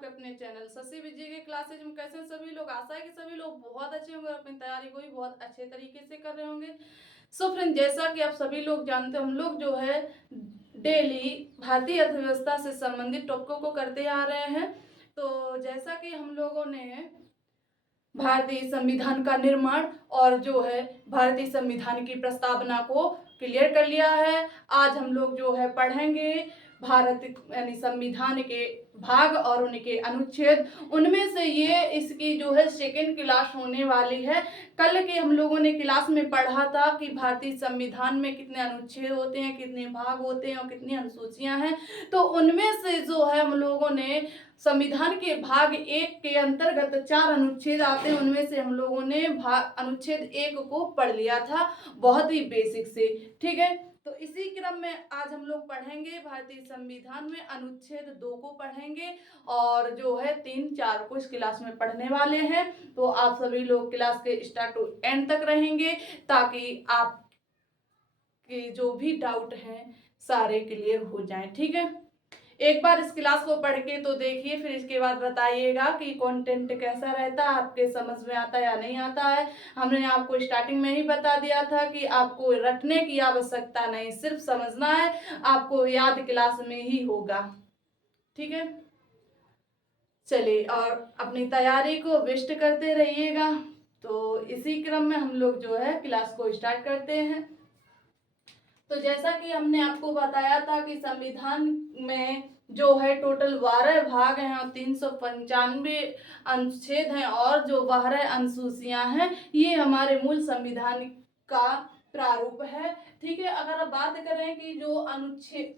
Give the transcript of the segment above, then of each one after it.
आपके अपने चैनल शशि विजय के क्लासेज में। कैसे सभी लोग, आशा है कि सभी लोग बहुत अच्छे होंगे, अपनी तैयारी को भी बहुत अच्छे तरीके से कर रहे होंगे। सो फ्रेंड, जैसा कि आप सभी लोग जानते हैं, हम लोग जो है डेली भारतीय अर्थव्यवस्था से संबंधित टॉपिकों को करते आ रहे हैं। तो जैसा कि हम लोगों ने भारतीय संविधान का निर्माण और जो है भारतीय संविधान की प्रस्तावना को क्लियर कर लिया है, आज हम लोग जो है पढ़ेंगे भारत यानी संविधान के भाग और उनके अनुच्छेद। उनमें से ये इसकी जो है सेकेंड क्लास होने वाली है। कल के हम लोगों ने क्लास में पढ़ा था कि भारतीय संविधान में कितने अनुच्छेद होते हैं, कितने भाग होते हैं और कितनी अनुसूचियां हैं। तो उनमें से जो है हम लोगों ने संविधान के भाग 1 के अंतर्गत 4 अनुच्छेद आते हैं, उनमें से हम लोगों ने अनुच्छेद 1 को पढ़ लिया था बहुत ही बेसिक से। ठीक है, तो इसी क्रम में आज हम लोग पढ़ेंगे भारतीय संविधान में अनुच्छेद 2 को पढ़ेंगे और जो है 3-4 को इस क्लास में पढ़ने वाले हैं। तो आप सभी लोग क्लास के स्टार्ट टू एंड तक रहेंगे ताकि आपके जो भी डाउट हैं सारे क्लियर हो जाएं। ठीक है, एक बार इस क्लास को पढ़ के तो देखिए, फिर इसके बाद बताइएगा कि कंटेंट कैसा रहता है, आपके समझ में आता है या नहीं आता है। हमने आपको स्टार्टिंग में ही बता दिया था कि आपको रटने की आवश्यकता नहीं, सिर्फ समझना है, आपको याद क्लास में ही होगा। ठीक है, चलिए, और अपनी तैयारी को वेस्ट करते रहिएगा। तो इसी क्रम में हम लोग जो है क्लास को स्टार्ट करते हैं। तो जैसा कि हमने आपको बताया था कि संविधान में जो है टोटल 12 भाग हैं और 395 अनुच्छेद हैं और जो 12 अनुसूचियां हैं, ये हमारे मूल संविधान का प्रारूप है। ठीक है, अगर आप बात करें कि जो अनुच्छेद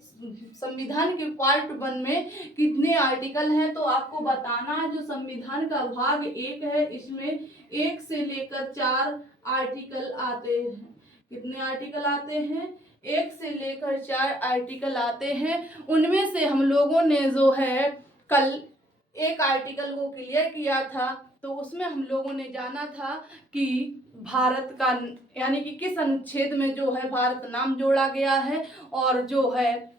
संविधान के पार्ट 1 में कितने आर्टिकल हैं, तो आपको बताना है जो संविधान का भाग 1 है, इसमें 1 से लेकर 4 आर्टिकल आते हैं। कितने आर्टिकल आते हैं? 1 से लेकर 4 आर्टिकल आते हैं। उनमें से हम लोगों ने जो है कल एक आर्टिकल को क्लियर किया था, तो उसमें हम लोगों ने जाना था कि भारत का यानी कि किस अनुच्छेद में जो है भारत नाम जोड़ा गया है और जो है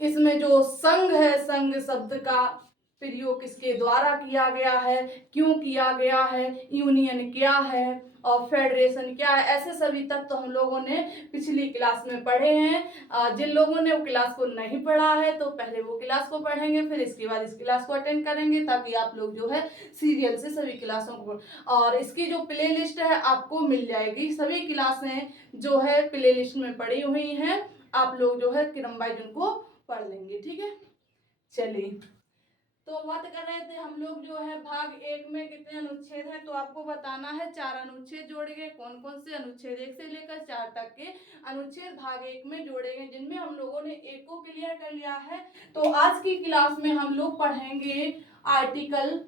इसमें जो संघ है, संघ शब्द का प्रयोग किसके द्वारा किया गया है, क्यों किया गया है, यूनियन क्या है और फेडरेशन क्या है, ऐसे सभी तत्व तो हम लोगों ने पिछली क्लास में पढ़े हैं। जिन लोगों ने वो क्लास को नहीं पढ़ा है तो पहले वो क्लास को पढ़ेंगे, फिर इसके बाद इस क्लास को अटेंड करेंगे ताकि आप लोग जो है सीरियल से सभी क्लासों को, और इसकी जो प्ले लिस्ट है आपको मिल जाएगी। सभी क्लासें जो है प्ले लिस्ट में पड़ी हुई हैं, आप लोग जो है क्रम वाइज उनको पढ़ लेंगे। ठीक है, चलिए, तो बात कर रहे थे हम लोग जो है भाग 1 में कितने अनुच्छेद हैं, तो आपको बताना है 4 अनुच्छेद जोड़े गए। कौन कौन से अनुच्छेद? 1 से लेकर 4 तक के अनुच्छेद भाग 1 में जोड़े गए, जिनमें हम लोगों ने 1 को क्लियर कर लिया है। तो आज की क्लास में हम लोग पढ़ेंगे आर्टिकल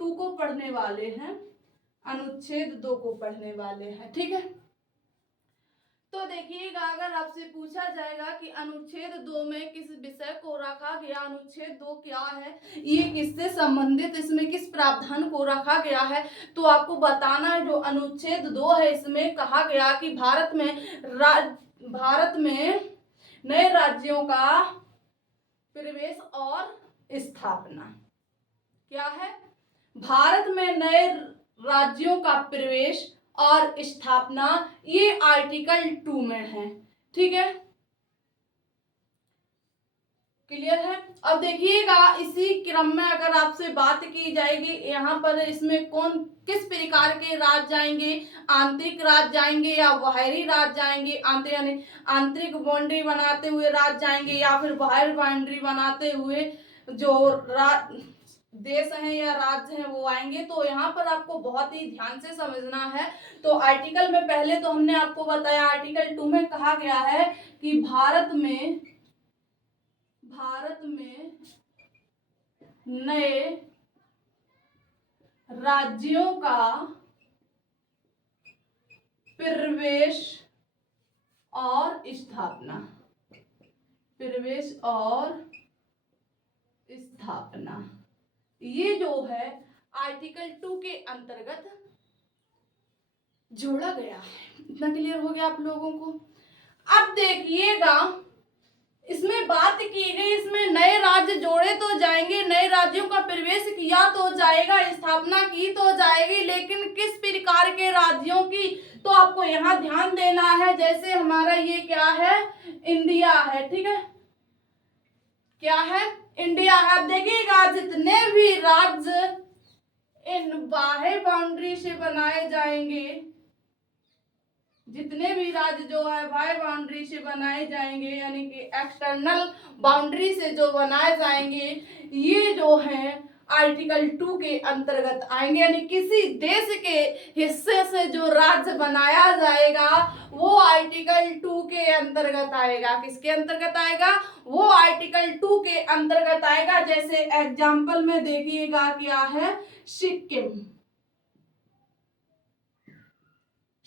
2 को पढ़ने वाले हैं, अनुच्छेद 2 को पढ़ने वाले हैं। ठीक है, तो देखिएगा, अगर आपसे पूछा जाएगा कि अनुच्छेद 2 में किस विषय को रखा गया, अनुच्छेद 2 क्या है, ये किससे संबंधित, इसमें किस प्रावधान को रखा गया है, तो आपको बताना है जो अनुच्छेद 2 है इसमें कहा गया कि भारत में नए राज्यों का प्रवेश और स्थापना। क्या है? भारत में नए राज्यों का प्रवेश और स्थापना, ये आर्टिकल 2 में है। ठीक है, क्लियर है। अब देखिएगा, इसी क्रम में अगर आपसे बात की जाएगी यहाँ पर, इसमें कौन किस प्रकार के राज्य जाएंगे, आंतरिक राज्य जाएंगे या बाहरी राज्य जाएंगे, आंतरिक बाउंड्री बनाते हुए राज्य जाएंगे या फिर बाहरी बाउंड्री बनाते हुए जो देश हैं या राज्य हैं वो आएंगे। तो यहाँ पर आपको बहुत ही ध्यान से समझना है। तो आर्टिकल में पहले तो हमने आपको बताया, आर्टिकल 2 में कहा गया है कि भारत में नए राज्यों का प्रवेश और स्थापना, ये जो है आर्टिकल 2 के अंतर्गत जोड़ा गया है। इतना क्लियर हो गया आप लोगों को। अब देखिएगा, इसमें बात की गई, इसमें नए राज्य जोड़े तो जाएंगे, नए राज्यों का प्रवेश किया तो जाएगा, स्थापना की तो जाएगी, लेकिन किस प्रकार के राज्यों की, तो आपको यहाँ ध्यान देना है। जैसे हमारा ये क्या है, इंडिया है, ठीक है, क्या है, इंडिया है। अब देखिएगा जितने भी राज्य इन बाह्य बाउंड्री से बनाए जाएंगे, जितने भी राज्य जो है बाह्य बाउंड्री से बनाए जाएंगे, यानी कि एक्सटर्नल बाउंड्री से जो बनाए जाएंगे, ये जो है आर्टिकल 2 के अंतर्गत आएंगे। यानी किसी देश के हिस्से से जो राज्य बनाया जाएगा वो आर्टिकल 2 के अंतर्गत आएगा। किसके अंतर्गत आएगा, वो आर्टिकल 2 के अंतर्गत आएगा। जैसे एग्जाम्पल में देखिएगा क्या है, सिक्किम,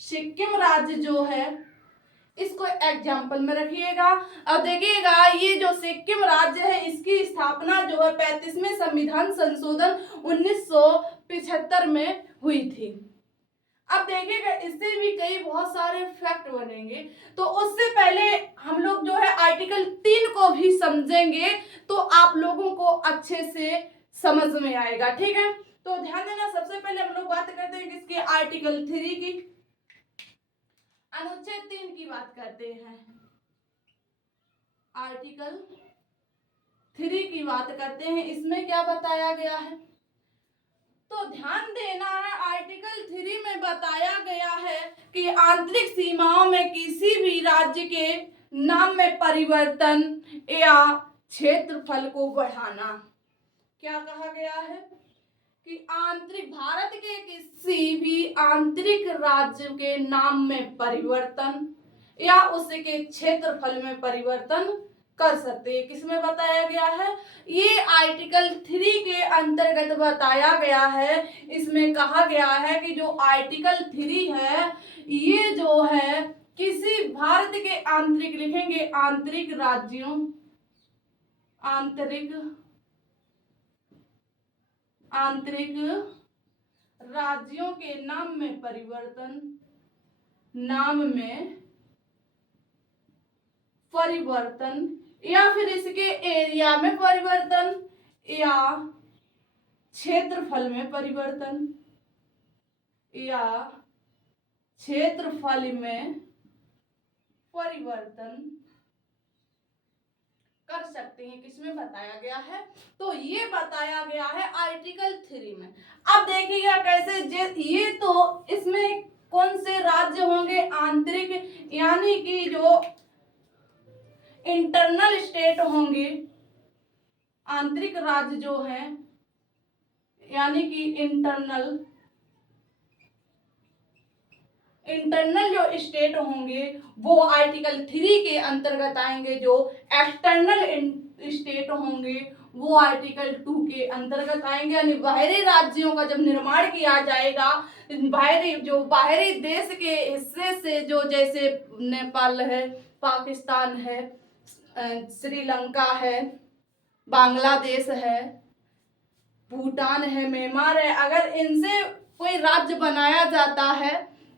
सिक्किम राज्य जो है इसको एग्जाम्पल में रखिएगा। अब देखिएगा ये जो सिक्किम राज्य है इसकी स्थापना जो है 35वें संविधान संशोधन 1975 में हुई थी। अब देखिएगा इससे भी कई बहुत सारे फैक्ट बनेंगे, तो उससे पहले हम लोग जो है आर्टिकल 3 को भी समझेंगे तो आप लोगों को अच्छे से समझ में आएगा, ठीक है। तो ध्यान देना, सबसे पहले हम लोग बात करते हैं किसके, आर्टिकल 3 की, अनुच्छेद 3 की बात करते हैं, आर्टिकल 3 की बात करते हैं। इसमें क्या बताया गया है, तो ध्यान देना है, आर्टिकल 3 में बताया गया है कि आंतरिक सीमाओं में किसी भी राज्य के नाम में परिवर्तन या क्षेत्रफल को बढ़ाना। क्या कहा गया है कि आंतरिक, भारत के किसी भी आंतरिक राज्य के नाम में परिवर्तन या उसके क्षेत्रफल में परिवर्तन कर सकते हैं। किसमें बताया गया है, ये आर्टिकल 3 के अंतर्गत बताया गया है। इसमें कहा गया है कि जो आर्टिकल 3 है ये जो है किसी भारत के आंतरिक, लिखेंगे आंतरिक राज्यों, आंतरिक राज्यों के नाम में परिवर्तन, नाम में परिवर्तन या फिर इसके एरिया में परिवर्तन या क्षेत्रफल में परिवर्तन, या क्षेत्रफल में परिवर्तन कर सकते हैं। किसमें बताया गया है, तो ये बताया गया है आर्टिकल 3 में। अब देखिएगा कैसे, ये तो इसमें कौन से राज्य होंगे, आंतरिक, यानी कि जो इंटरनल स्टेट होंगे, आंतरिक राज्य जो है यानी कि इंटरनल जो स्टेट होंगे वो आर्टिकल 3 के अंतर्गत आएंगे। जो एक्सटर्नल स्टेट होंगे वो आर्टिकल 2 के अंतर्गत आएंगे। यानी बाहरी राज्यों का जब निर्माण किया जाएगा, बाहरी देश के हिस्से से, जो जैसे नेपाल है, पाकिस्तान है, श्रीलंका है, बांग्लादेश है, भूटान है, म्यांमार है, अगर इनसे कोई राज्य बनाया जाता है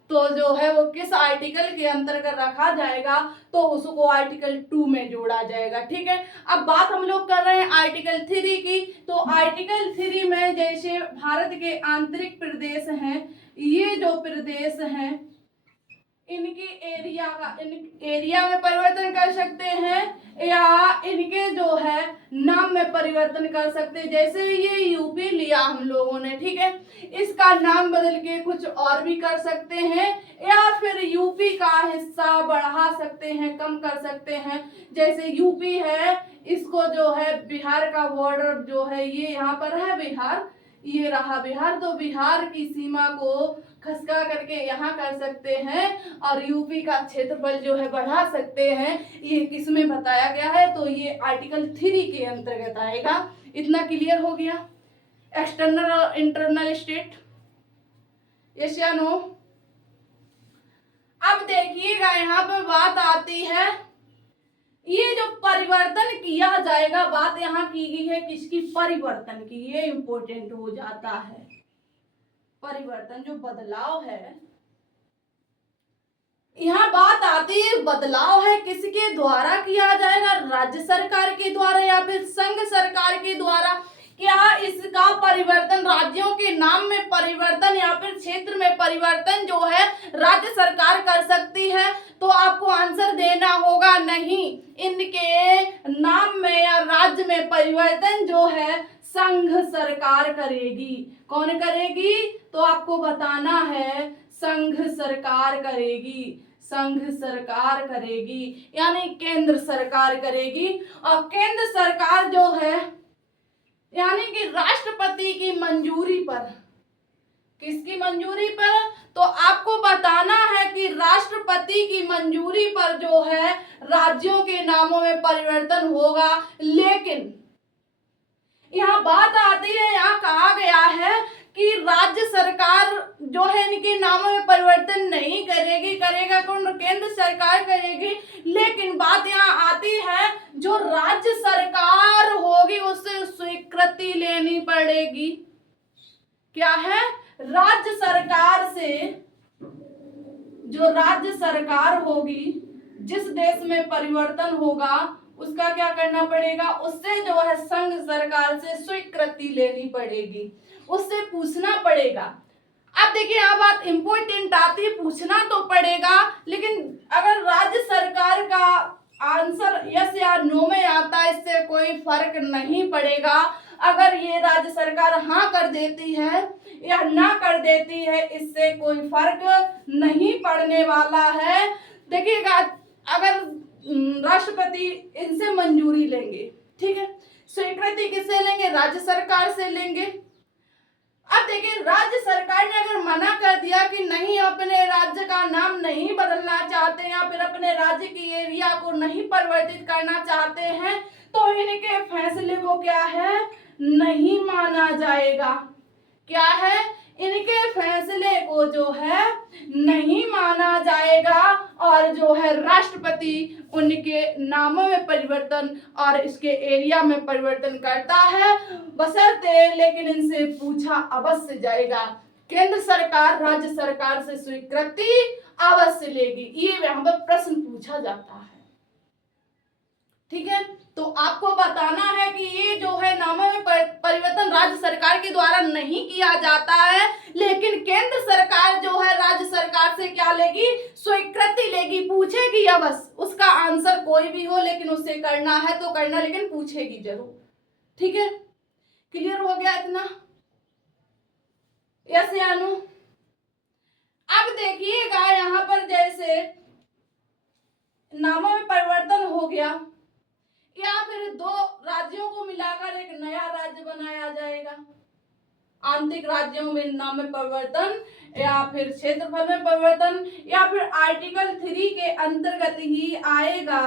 तो जो है वो किस आर्टिकल के अंतर्गत रखा जाएगा, तो उसको आर्टिकल 2 में जोड़ा जाएगा, ठीक है। अब बात हम लोग कर रहे हैं आर्टिकल 3 की। तो आर्टिकल 3 में जैसे भारत के आंतरिक प्रदेश हैं, ये जो प्रदेश हैं इनके एरिया में परिवर्तन कर सकते हैं या इनके जो है नाम में परिवर्तन कर सकते हैं। जैसे ये यूपी लिया हम लोगों ने, ठीक है, इसका नाम बदल के कुछ और भी कर सकते हैं या फिर यूपी का हिस्सा बढ़ा सकते हैं, कम कर सकते हैं। जैसे यूपी है, इसको जो है बिहार का बॉर्डर जो है ये यहाँ पर है बिहार, ये रहा बिहार, तो बिहार की सीमा को खसका करके यहाँ कर सकते हैं और यूपी का क्षेत्रफल जो है बढ़ा सकते हैं। ये किसमें बताया गया है, तो ये आर्टिकल 3 के अंतर्गत आएगा। इतना क्लियर हो गया, एक्सटर्नल और इंटरनल स्टेट, यस या नो। अब देखिएगा यहाँ पर बात आती है, ये जो परिवर्तन किया जाएगा, बात यहाँ की गई है किसकी, परिवर्तन की, ये इंपॉर्टेंट हो जाता है। परिवर्तन जो बदलाव है यहाँ बात आती है बदलाव है किसके द्वारा किया जाएगा, राज्य सरकार के द्वारा या फिर संघ सरकार के द्वारा। क्या इसका परिवर्तन, राज्यों के नाम में परिवर्तन या फिर क्षेत्र में परिवर्तन जो है राज्य सरकार कर सकती है? तो आपको आंसर देना होगा नहीं, इनके नाम में या राज्य में परिवर्तन जो है संघ सरकार करेगी। कौन करेगी? तो आपको बताना है संघ सरकार करेगी, संघ सरकार करेगी यानी केंद्र सरकार करेगी। और केंद्र सरकार जो है यानी कि राष्ट्रपति की मंजूरी पर, किसकी मंजूरी पर? तो आपको बताना है कि राष्ट्रपति की मंजूरी पर जो है राज्यों के नामों में परिवर्तन होगा। लेकिन यहाँ बात आती है, यहाँ कहा गया है कि राज्य सरकार जो है इनके नामों में परिवर्तन नहीं करेगी, करेगा कौन? केंद्र सरकार करेगी। लेकिन बात यहाँ आती है जो राज्य सरकार होगी उससे स्वीकृति लेनी पड़ेगी। क्या है? राज्य सरकार से, जो राज्य सरकार होगी, जिस देश में परिवर्तन होगा उसका क्या करना पड़ेगा? उससे जो है संघ सरकार से स्वीकृति लेनी पड़ेगी, उससे पूछना पड़ेगा। अब देखिए यहाँ बात इंपॉर्टेंट आती है, पूछना तो पड़ेगा, लेकिन अगर राज्य सरकार का आंसर यस या नो में आता है इससे कोई फर्क नहीं पड़ेगा। अगर ये राज्य सरकार हाँ कर देती है या ना कर देती है इससे कोई फर्क नहीं पड़ने वाला है। देखिएगा, अगर राष्ट्रपति इनसे मंजूरी लेंगे, ठीक है, स्वीकृति किससे लेंगे? राज्य सरकार से लेंगे। अब देखिए राज्य सरकार ने अगर मना कर दिया कि नहीं, अपने राज्य का नाम नहीं बदलना चाहते या फिर अपने राज्य की एरिया को नहीं परिवर्तित करना चाहते हैं, तो इनके फैसले को क्या है? नहीं माना जाएगा। क्या है? इनके फैसले को जो है नहीं माना जाएगा और जो है राष्ट्रपति उनके नामों में परिवर्तन और इसके एरिया में परिवर्तन करता है, बशर्ते लेकिन इनसे पूछा अवश्य जाएगा। केंद्र सरकार राज्य सरकार से स्वीकृति अवश्य लेगी, ये यहाँ पर प्रश्न पूछा जाता है। ठीक है, तो आपको बताना है कि ये जो है नामों में परिवर्तन राज्य सरकार के द्वारा नहीं किया जाता है, लेकिन केंद्र सरकार जो है राज्य सरकार से क्या लेगी? स्वीकृति लेगी, पूछेगी या बस उसका आंसर कोई भी हो, लेकिन उसे करना है तो करना, लेकिन पूछेगी जरूर। ठीक है, क्लियर हो गया इतना? यस या नो? अब देखिएगा यहाँ पर जैसे नामों में परिवर्तन हो गया या फिर दो राज्यों को मिलाकर एक नया राज्य बनाया जाएगा, आंतरिक राज्यों में नाम में परिवर्तन या फिर क्षेत्रफल में परिवर्तन या फिर आर्टिकल 3 के अंतर्गत ही आएगा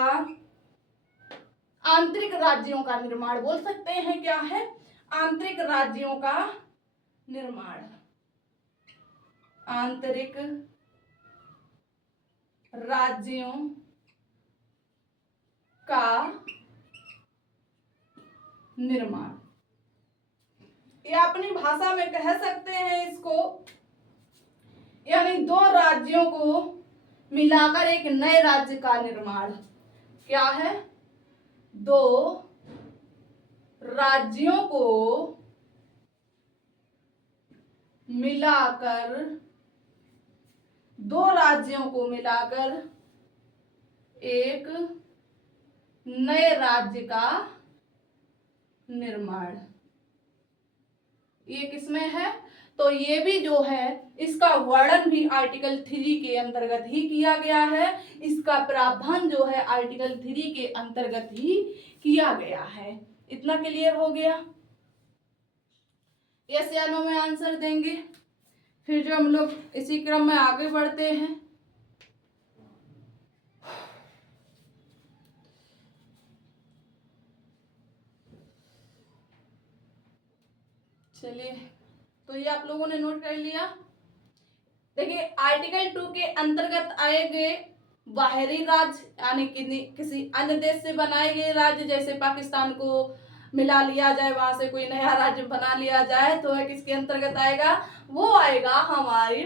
आंतरिक राज्यों का निर्माण। बोल सकते हैं क्या है? आंतरिक राज्यों का निर्माण, आंतरिक राज्यों का निर्माण, या अपनी भाषा में कह सकते हैं इसको, यानी दो राज्यों को मिलाकर एक नए राज्य का निर्माण। क्या है? दो राज्यों को मिलाकर, दो राज्यों को मिलाकर एक नए राज्य का निर्माण। ये किसमें है? तो ये भी जो है इसका वर्णन भी आर्टिकल 3 के अंतर्गत ही किया गया है, इसका प्रावधान जो है आर्टिकल 3 के अंतर्गत ही किया गया है। इतना क्लियर हो गया? यस या नो में आंसर देंगे, फिर जो हम लोग इसी क्रम में आगे बढ़ते हैं। चलिए, तो ये आप लोगों ने नोट कर लिया। देखिए आर्टिकल 2 के अंतर्गत आए गए बाहरी राज्य, यानी किसी अन्य देश से बनाए गए राज्य, जैसे पाकिस्तान को मिला लिया जाए, वहां से कोई नया राज्य बना लिया जाए, तो किसके अंतर्गत आएगा? वो आएगा हमारी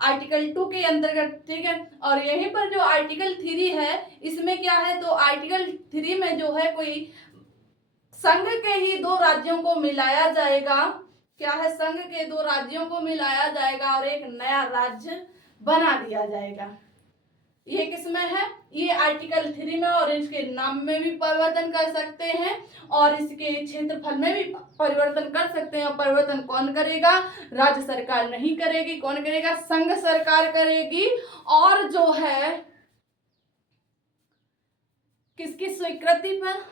आर्टिकल 2 के अंतर्गत, ठीक है। और यहीं पर जो आर्टिकल 3 है इसमें क्या है, तो आर्टिकल 3 में जो है कोई संघ के ही 2 राज्यों को मिलाया जाएगा। क्या है, संघ के 2 राज्यों को मिलाया जाएगा और एक नया राज्य बना दिया जाएगा। ये किसमें है, ये आर्टिकल 3 में, और इसके नाम में भी परिवर्तन कर सकते हैं और इसके क्षेत्रफल में भी परिवर्तन कर सकते हैं। और परिवर्तन कौन करेगा, राज्य सरकार नहीं करेगी, कौन करेगा, संघ सरकार करेगी। और जो है किसकी स्वीकृति पर,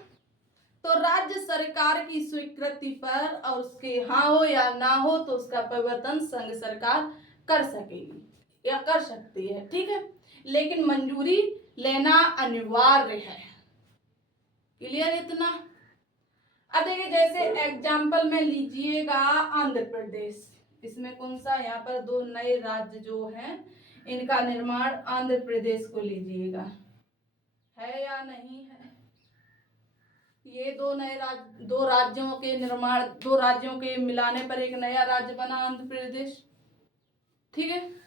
तो राज्य सरकार की स्वीकृति पर, और उसके हाँ हो या ना हो तो उसका परिवर्तन संघ सरकार कर सकेगी या कर सकती है, ठीक है। लेकिन मंजूरी लेना अनिवार्य है। क्लियर इतना। अब देखिए, जैसे एग्जाम्पल में लीजिएगा आंध्र प्रदेश, इसमें कौन सा, यहाँ पर 2 नए राज्य जो हैं इनका निर्माण आंध्र प्रदेश को लीजिएगा, है या नहीं है। ये 2 राज्यों के निर्माण, 2 राज्यों के मिलाने पर एक नया राज्य बना आंध्र प्रदेश, ठीक है।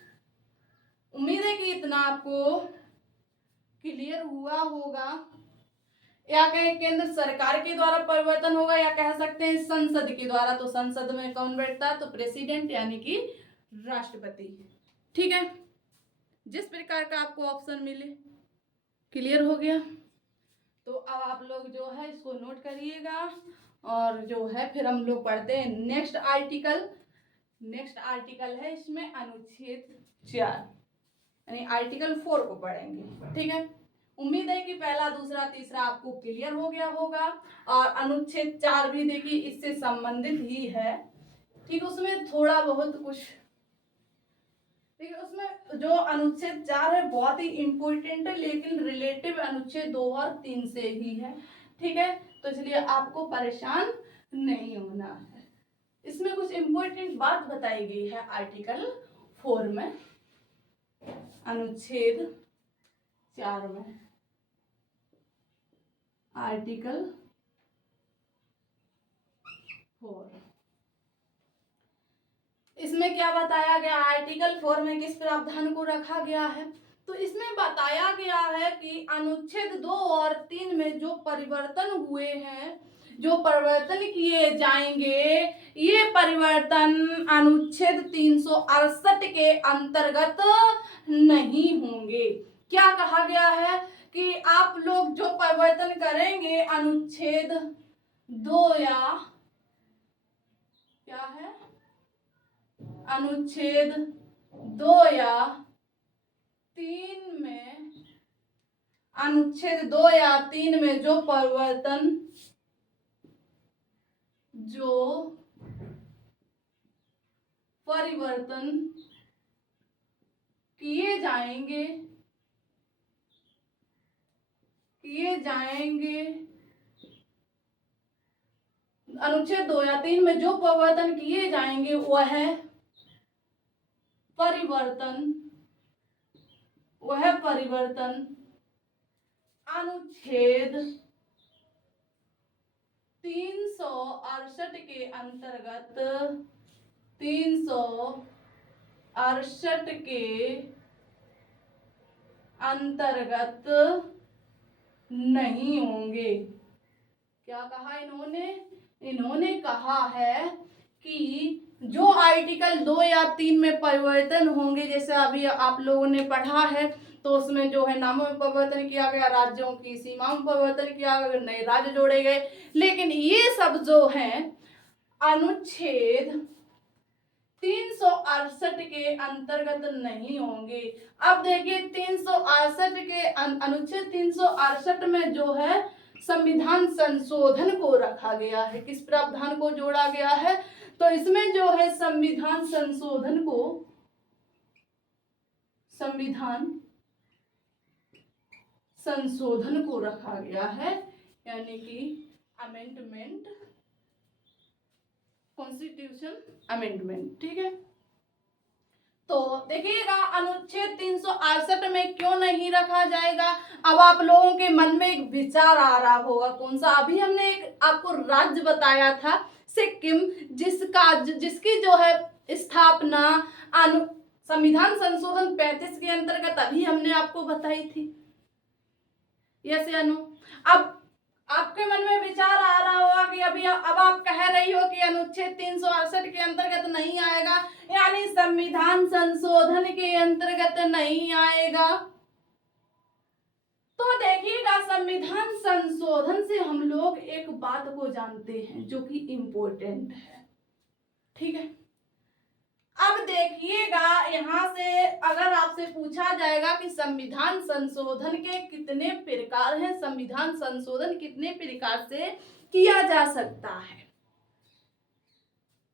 उम्मीद है कि इतना आपको क्लियर हुआ होगा। या कहें केंद्र सरकार के द्वारा परिवर्तन होगा, या कह सकते हैं संसद के द्वारा। तो संसद में कौन बैठता है, तो प्रेसिडेंट यानी कि राष्ट्रपति, ठीक है। जिस प्रकार का आपको ऑप्शन मिले। क्लियर हो गया। तो अब आप लोग जो है इसको नोट करिएगा और जो है फिर हम लोग पढ़ते हैं नेक्स्ट आर्टिकल। नेक्स्ट आर्टिकल है इसमें अनुच्छेद 4 यानी आर्टिकल 4 को पढ़ेंगे, ठीक है। उम्मीद है कि पहला, दूसरा, तीसरा आपको क्लियर हो गया होगा। और अनुच्छेद 4 भी देखिए इससे संबंधित ही है, ठीक। उसमें थोड़ा बहुत कुछ, ठीक है। उसमें जो अनुच्छेद 4 है बहुत ही इंपॉर्टेंट है, लेकिन रिलेटिव अनुच्छेद 2 और 3 से ही है, ठीक है। तो इसलिए आपको परेशान नहीं होना है। इसमें कुछ इंपॉर्टेंट बात बताई गई है आर्टिकल 4 में, अनुच्छेद 4 में, आर्टिकल 4। इसमें क्या बताया गया, आर्टिकल 4 में किस प्रावधान को रखा गया है, तो इसमें बताया गया है कि अनुच्छेद 2 और 3 में जो परिवर्तन हुए हैं, जो परिवर्तन किए जाएंगे, ये परिवर्तन अनुच्छेद 368 के अंतर्गत नहीं होंगे। क्या कहा गया है कि आप लोग जो परिवर्तन करेंगे अनुच्छेद 2 या क्या है, अनुच्छेद 2 या 3 में, अनुच्छेद 2 या 3 में जो परिवर्तन किए जाएंगे अनुच्छेद 2 या 3 में जो परिवर्तन किए जाएंगे वह परिवर्तन अनुच्छेद 368 के अंतर्गत 368 के अंतर्गत नहीं होंगे। क्या कहा इन्होंने कहा है कि जो आर्टिकल 2 या 3 में परिवर्तन होंगे, जैसे अभी आप लोगों ने पढ़ा है, तो उसमें जो है नामों में परिवर्तन किया गया, राज्यों की सीमाओं में परिवर्तन किया गया, नए राज्य जोड़े गए, लेकिन ये सब जो हैं अनुच्छेद 368 के अंतर्गत नहीं होंगे। अब देखिए 368 के अनुच्छेद 368 में जो है संविधान संशोधन को रखा गया है। किस प्रावधान को जोड़ा गया है, तो इसमें जो है संविधान संशोधन को रखा गया है, यानी कि अमेंडमेंट, कॉन्स्टिट्यूशन अमेंडमेंट, ठीक है। तो देखिएगा अनुच्छेद 368 में क्यों नहीं रखा जाएगा। अब आप लोगों के मन में एक विचार आ रहा होगा, कौन सा, अभी हमने एक आपको राज्य बताया था सिक्किम, जिसकी जो है स्थापना संविधान संशोधन 35 के अंतर्गत अभी हमने आपको बताई थी, यस या नो। अब आपके मन में विचार आ रहा होगा कि अभी अब आप कह रही हो कि अनुच्छेद 368 के अंतर्गत नहीं आएगा, यानी संविधान संशोधन के अंतर्गत नहीं आएगा। तो देखिएगा, संविधान संशोधन से हम लोग एक बात को जानते हैं जो कि इम्पोर्टेंट है, ठीक है। अब देखिएगा, यहाँ से अगर आपसे पूछा जाएगा कि संविधान संशोधन के कितने प्रकार हैं, संविधान संशोधन कितने प्रकार से किया जा सकता है,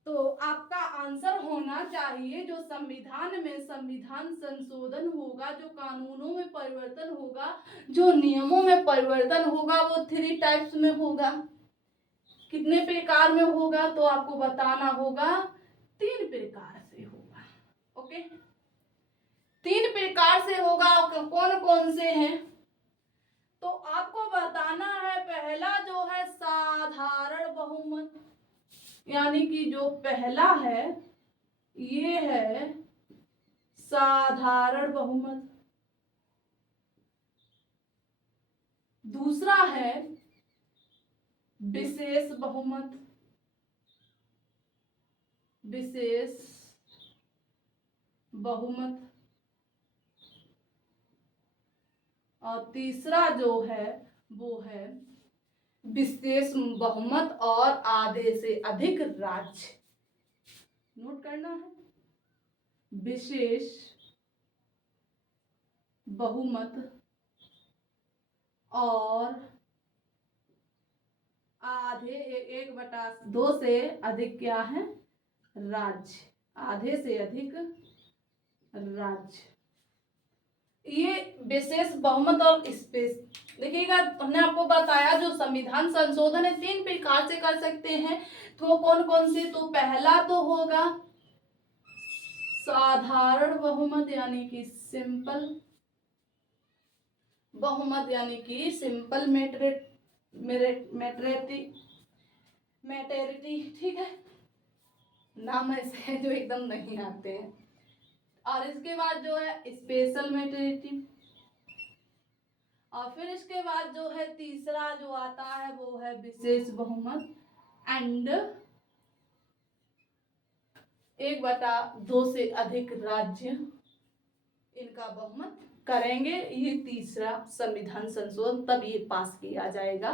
तो आपका आंसर होना चाहिए जो संविधान में संविधान संशोधन होगा, जो कानूनों में परिवर्तन होगा, जो नियमों में परिवर्तन होगा, वो 3 टाइप्स में होगा। कितने प्रकार में होगा, तो आपको बताना होगा 3 प्रकार से होगा। ओके, 3 प्रकार से होगा। कौन कौन से हैं, तो आपको बताना है। पहला जो है साधारण बहुमत, यानी कि जो पहला है ये है साधारण बहुमत। दूसरा है विशेष बहुमत, विशेष बहुमत। और तीसरा जो है वो है विशेष बहुमत और आधे से अधिक राज्य। नोट करना है, विशेष बहुमत और आधे 1/2 से अधिक क्या है, राज्य, आधे से अधिक राज्य। ये विशेष बहुमत और स्पेस। देखिएगा, हमने आपको बताया जो संविधान संशोधन है 3 प्रकार से कर सकते हैं, तो कौन कौन से, तो पहला तो होगा साधारण बहुमत यानी कि सिंपल बहुमत, यानी कि सिंपल मैटेरिटी, ठीक है, नाम ऐसे हैं जो एकदम नहीं आते हैं। और इसके बाद जो है स्पेशल मैटेरिटी, और फिर इसके बाद जो है तीसरा जो आता है वो है विशेष बहुमत एंड 1/2 से अधिक राज्य इनका बहुमत करेंगे। ये तीसरा संविधान संशोधन तब ये पास किया जाएगा।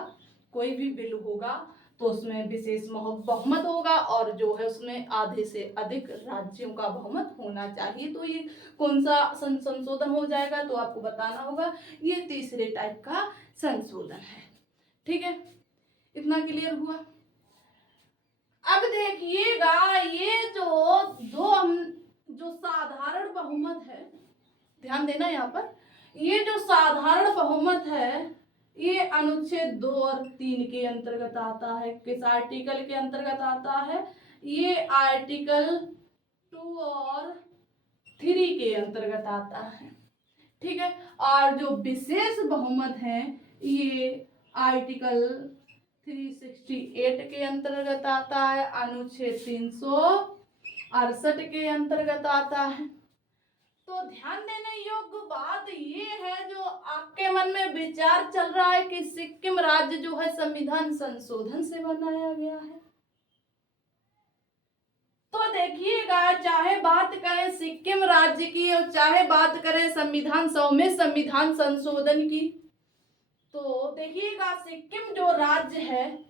कोई भी बिल होगा तो उसमें विशेष बहुमत होगा और जो है उसमें आधे से अधिक राज्यों का बहुमत होना चाहिए। तो ये कौन सा संशोधन हो जाएगा, तो आपको बताना होगा ये तीसरे टाइप का संशोधन है, ठीक है। इतना क्लियर हुआ। अब देखिएगा, ये जो साधारण बहुमत है, ध्यान देना यहाँ पर, ये जो साधारण बहुमत है ये अनुच्छेद 2 और 3 के अंतर्गत आता है। किस आर्टिकल के अंतर्गत आता है, ये आर्टिकल 2 और 3 के अंतर्गत आता है, ठीक है। और जो विशेष बहुमत है ये आर्टिकल 368 के अंतर्गत आता है, अनुच्छेद 368 के अंतर्गत आता है। तो ध्यान देने योग्य बात ये है, जो आपके मन में विचार चल रहा है कि सिक्किम राज्य जो है संविधान संशोधन से बनाया गया है, तो देखिएगा, चाहे बात करें सिक्किम राज्य की और चाहे बात करें संविधान संशोधन की, तो देखिएगा सिक्किम जो राज्य है,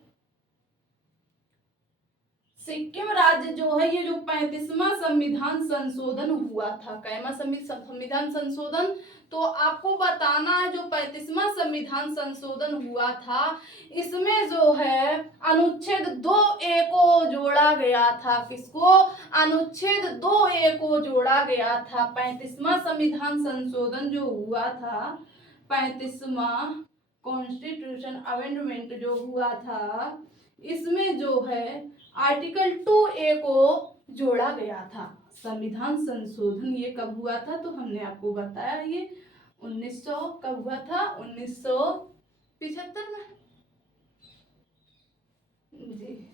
सिक्किम राज्य जो है ये जो 35वां संविधान संशोधन हुआ था, कैमा संविधान संशोधन, तो आपको बताना है जो 35वां संविधान संशोधन हुआ था इसमें जो है अनुच्छेद 2A को जोड़ा गया था। किसको, अनुच्छेद 2A को जोड़ा गया था। 35वां संविधान संशोधन जो हुआ था, 35वां कॉन्स्टिट्यूशन अमेंडमेंट जो हुआ था, इसमें जो है आर्टिकल 2A को जोड़ा गया था। संविधान संशोधन ये कब हुआ था, तो हमने आपको बताया ये 1900 कब हुआ था, 1975 में जी,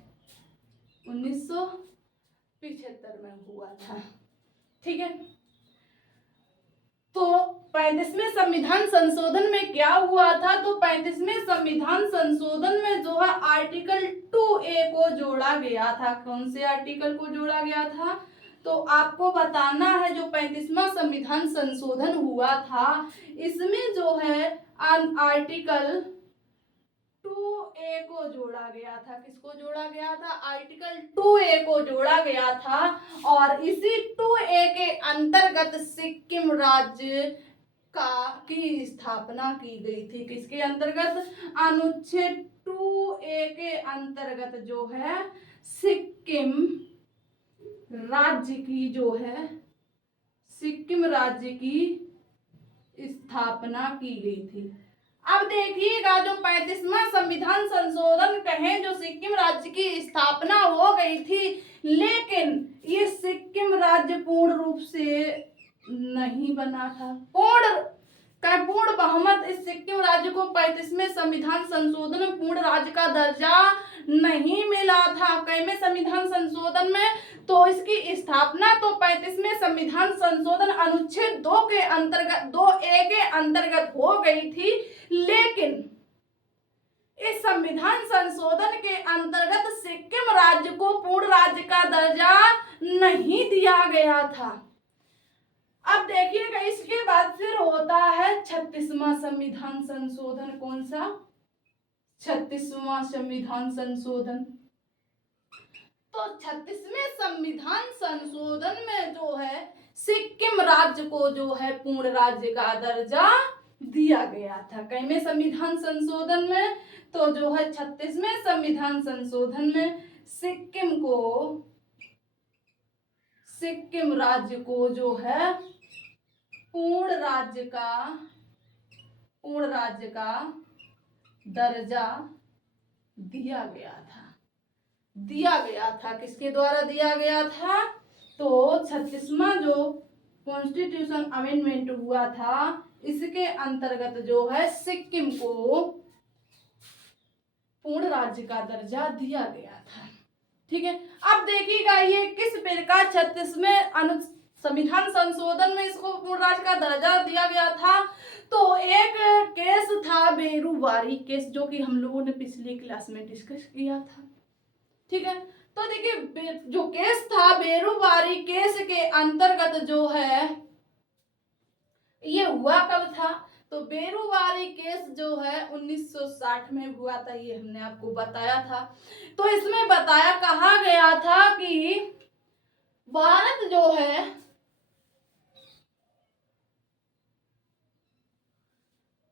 1975 में हुआ था, ठीक है। तो 35वें संविधान संशोधन में क्या हुआ था, तो 35वें संविधान संशोधन में जो है आर्टिकल 2A को जोड़ा गया था। कौन से आर्टिकल को जोड़ा गया था, तो आपको बताना है जो 35वां संविधान संशोधन हुआ था इसमें जो है आर्टिकल 2A को जोड़ा गया था। किसको जोड़ा गया था, आर्टिकल 2A को जोड़ा गया था। और इसी 2A के अंतर्गत सिक्किम राज्य की स्थापना की गई थी। किसके अंतर्गत, अनुच्छेद 2A के अंतर्गत जो है सिक्किम राज्य की जो है सिक्किम राज्य की स्थापना की गई थी। अब देखिएगा जो 35वां संविधान संशोधन कहें जो सिक्किम राज्य की स्थापना हो गई थी, लेकिन ये सिक्किम राज्य पूर्ण रूप से नहीं बना था। पूर्ण बहुमत इस सिक्किम राज्य को 35वें संविधान संशोधन में पूर्ण राज्य का दर्जा नहीं मिला था। कैवें संविधान संशोधन में, तो इसकी स्थापना तो 35वें संविधान संशोधन अनुच्छेद 2 के अंतर्गत 2A के अंतर्गत हो गई थी, लेकिन इस संविधान संशोधन के अंतर्गत सिक्किम राज्य को पूर्ण राज्य का दर्जा नहीं दिया गया था। अब देखिएगा इसके बाद फिर होता है 36वां संविधान संशोधन। कौन सा, 36वां संविधान संशोधन। तो 36वें संविधान संशोधन में जो है सिक्किम राज्य को जो है पूर्ण राज्य का दर्जा दिया गया था। कैवें संविधान संशोधन में, तो जो है 36वें संविधान संशोधन में सिक्किम राज्य को जो है पूर्ण राज्य का दर्जा दिया गया था। किसके द्वारा दिया गया था, तो 36वां जो कॉन्स्टिट्यूशन अमेंडमेंट हुआ था इसके अंतर्गत जो है सिक्किम को पूर्ण राज्य का दर्जा दिया गया था। ठीक है, अब देखिएगा ये किस प्रकार 36वें संविधान संशोधन में इसको पूर्ण राज्य का दर्जा दिया गया था। तो एक केस था बेरुवारी केस, जो कि हम लोगों ने पिछली क्लास में डिस्कस किया था। ठीक है, तो देखिए जो केस था बेरुवारी केस के अंतर्गत जो है ये हुआ कब था, तो बेरुवारी केस जो है 1960 में हुआ था। ये हमने आपको बताया था। तो इसमें कहा गया था कि भारत जो है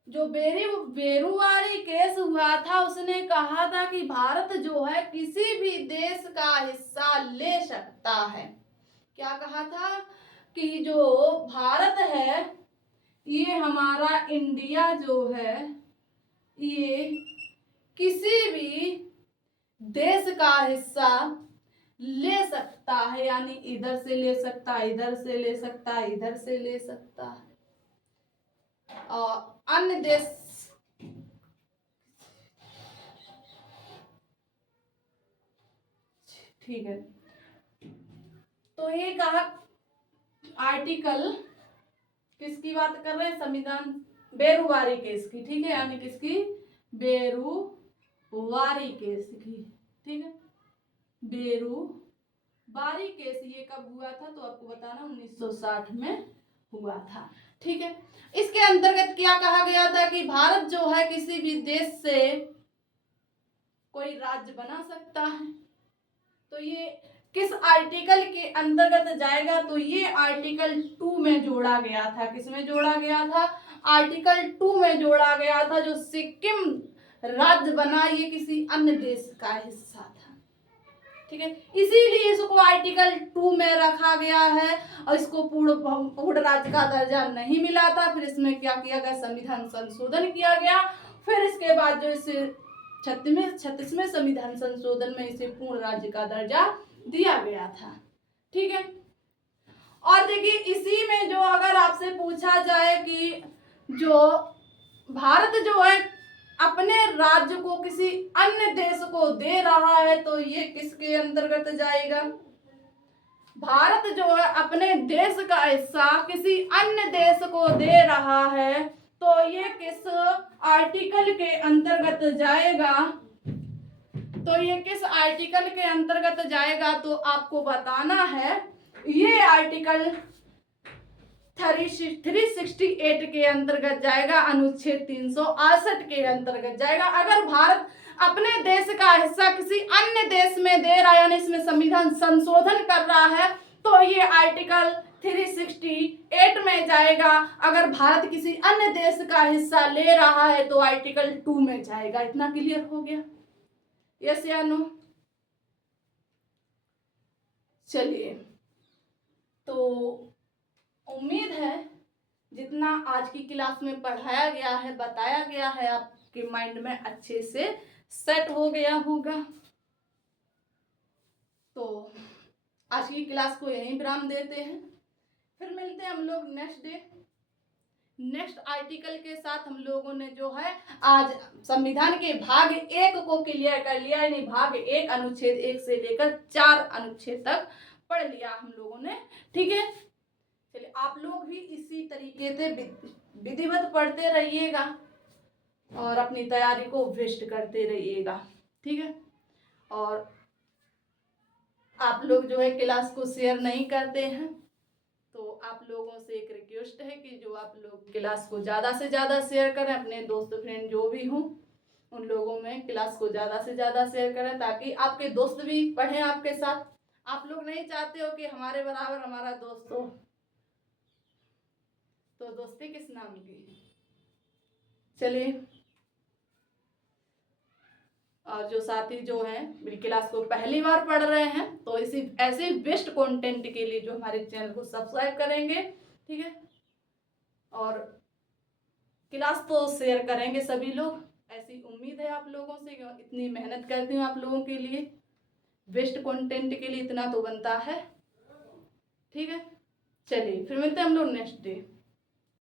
जो बेरुवारी केस हुआ था उसने कहा था कि भारत जो है किसी भी देश का हिस्सा ले सकता है। क्या कहा था कि जो भारत है ये हमारा इंडिया जो है ये किसी भी देश का हिस्सा ले सकता है, यानी इधर से ले सकता है, इधर से ले सकता है, इधर से ले सकता है, और अन्य देश ठीक है। तो ये कहा आर्टिकल किसकी बात कर रहे हैं, संविधान बेरुवारी केस की। ठीक है, यानी किसकी, बेरुवारी केस की। ठीक है, बेरुवारी केस ये कब हुआ था, तो आपको बताना 1960 में हुआ था। ठीक है, इसके अंतर्गत क्या कहा गया था कि भारत जो है किसी भी देश से कोई राज्य बना सकता है। तो ये किस आर्टिकल के अंतर्गत जाएगा, तो ये आर्टिकल 2 में जोड़ा गया था। किसमें जोड़ा गया था, आर्टिकल 2 में जोड़ा गया था। जो सिक्किम राज्य बना ये किसी अन्य देश का हिस्सा था। ठीक है, इसीलिए इसको आर्टिकल 2 में रखा गया है और इसको पूर्ण राज्य का दर्जा नहीं मिला था। फिर इसमें क्या किया गया, संविधान संशोधन किया गया। फिर इसके बाद जो इसे 36वें संविधान संशोधन में इसे पूर्ण राज्य का दर्जा दिया गया था। ठीक है, और देखिए इसी में जो अगर आपसे पूछा जाए कि जो भारत जो है अपने राज्य को किसी अन्य देश को दे रहा है, तो ये किसके अंतर्गत जाएगा, भारत जो है अपने देश का हिस्सा किसी अन्य देश को दे रहा है तो ये किस आर्टिकल के अंतर्गत जाएगा, तो ये किस आर्टिकल के अंतर्गत जाएगा तो आपको बताना है। ये आर्टिकल 368 के अंतर्गत जाएगा, अनुच्छेद 368 के अंतर्गत जाएगा। अगर भारत अपने देश का हिस्सा किसी अन्य देश में दे रहा है यानी इसमें संविधान संशोधन कर रहा है तो ये आर्टिकल 368 में जाएगा। अगर भारत किसी अन्य देश का हिस्सा ले रहा है तो आर्टिकल 2 में जाएगा। इतना क्लियर हो गया? यस या नो? चलिए, तो उम्मीद है जितना आज की क्लास में पढ़ाया गया है, बताया गया है, आपके माइंड में अच्छे से सेट हो गया होगा। तो आज की क्लास को यहीं विराम देते हैं, फिर मिलते हैं हम लोग नेक्स्ट डे नेक्स्ट आर्टिकल के साथ। हम लोगों ने जो है आज संविधान के भाग 1 को क्लियर कर लिया, यानी भाग 1 अनुच्छेद 1 से लेकर 4 अनुच्छेद तक पढ़ लिया हम लोगों ने। ठीक है, चलिए आप लोग भी इसी तरीके से विधिवत पढ़ते रहिएगा और अपनी तैयारी को बेस्ट करते रहिएगा। ठीक है, और आप लोग जो है क्लास को शेयर नहीं करते हैं तो आप लोगों से एक रिक्वेस्ट है कि जो आप लोग क्लास को ज़्यादा से ज़्यादा शेयर करें, अपने दोस्त फ्रेंड जो भी हों उन लोगों में क्लास को ज़्यादा से ज़्यादा शेयर करें ताकि आपके दोस्त भी पढ़ें आपके साथ। आप लोग नहीं चाहते हो कि हमारे बराबर हमारा दोस्त हो, तो दोस्ती किस नाम की। चलिए, और जो साथी जो हैं मेरी क्लास को पहली बार पढ़ रहे हैं तो इसी ऐसे बेस्ट कंटेंट के लिए जो हमारे चैनल को सब्सक्राइब करेंगे। ठीक है, और क्लास तो शेयर करेंगे सभी लोग, ऐसी उम्मीद है आप लोगों से। इतनी मेहनत करती हूँ आप लोगों के लिए, बेस्ट कंटेंट के लिए इतना तो बनता है। ठीक है, चलिए फिर मिलते हैं हम लोग नेक्स्ट डे।